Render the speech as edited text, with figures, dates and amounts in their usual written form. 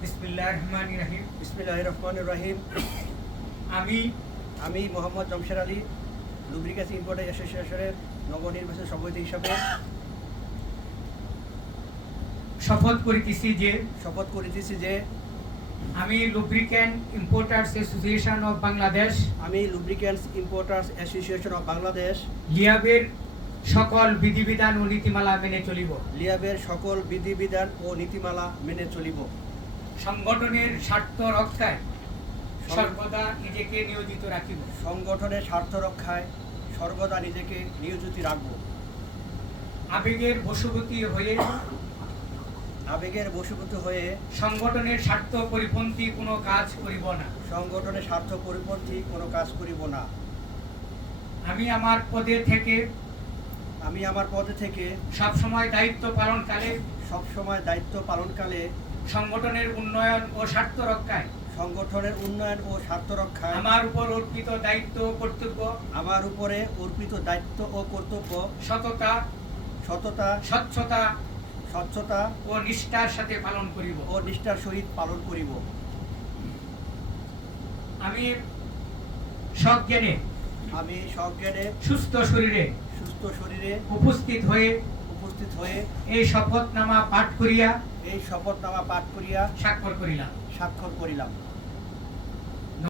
বিসমিল্লাহির রহমানির রহিম। আমি মোহাম্মদ জমশের আলী, লুব্রিকেন্টস ইম্পোর্টার অ্যাসোসিয়েশনের নবনির্বাচিত সভাপতি হিসাবে শপথ করিতেছি যে আমি lubricant importers association of Bangladesh লিয়াবের সকল বিধিবিধান ও নীতিমালা মেনে চলিব। সংগঠনের স্বার্থ রক্ষায় সর্বদা নিজেকে নিয়োজিত রাখব। আবেগের বশবর্তী হয়ে সংগঠনের স্বার্থ পরিপন্থী কোনো কাজ করিব না। আমি আমার পদে থেকে সবসময় দায়িত্ব পালনকালে সংগঠনের উন্নয়ন ও স্বার্থ রক্ষায় আমার উপরে অর্পিত দায়িত্ব ও কর্তব্য সততা স্বচ্ছতা ও নিষ্ঠার সহিত পালন করিব। আমি সজ্ঞানে সুস্থ শরীরে উপস্থিত হয়ে এই শপথনামা পাঠ করিয়া স্বাক্ষর করিলাম।